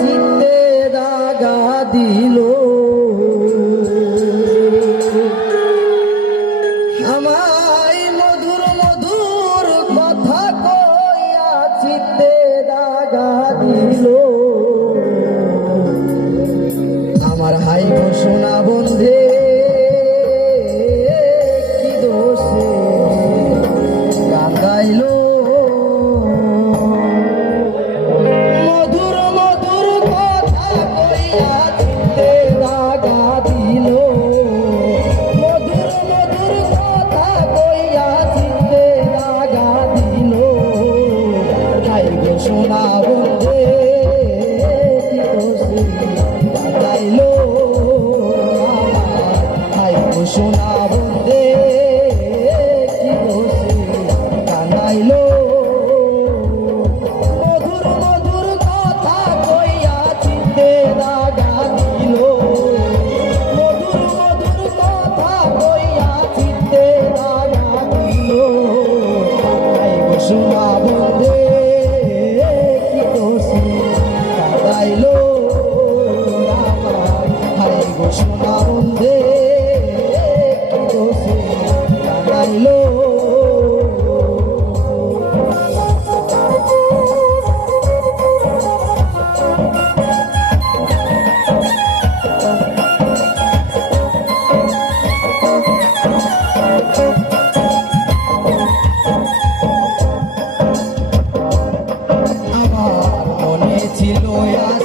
চিত্তে দাগা দিলো।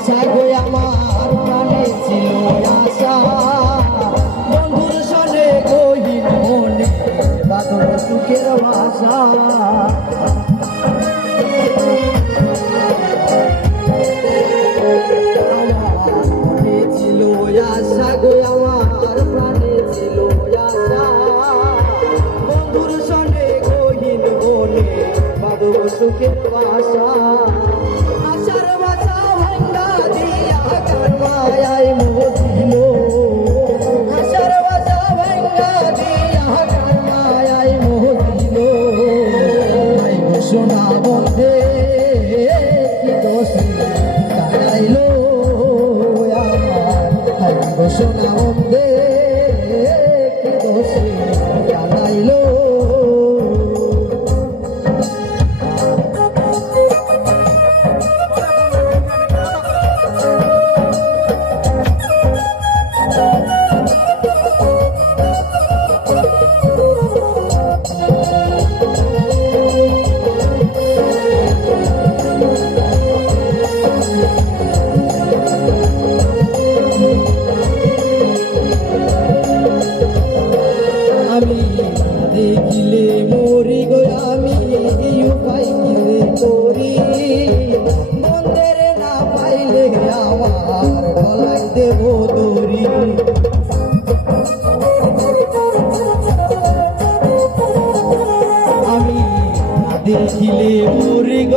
আশা গো আমার প্রাণে ছিল আশা। বন্ধুর সনে গহীন মনে বাদর সুখের ভাষা। so now I'm there.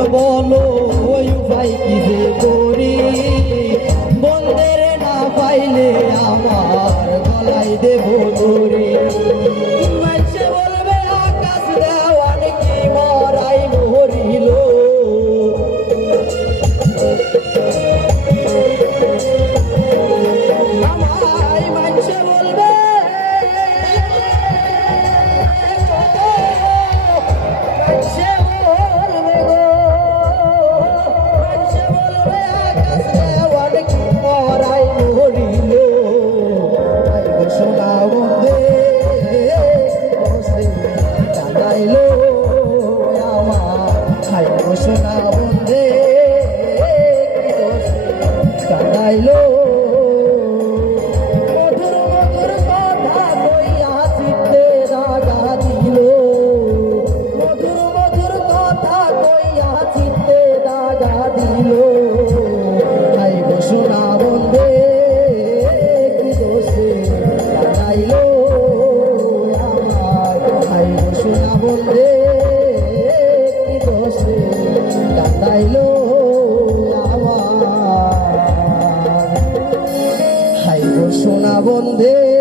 বলো আমার হাই ঘোষণা বলে কি দোষে? কাঁদাইলো আমার। হাই গো সোনা বন্ধে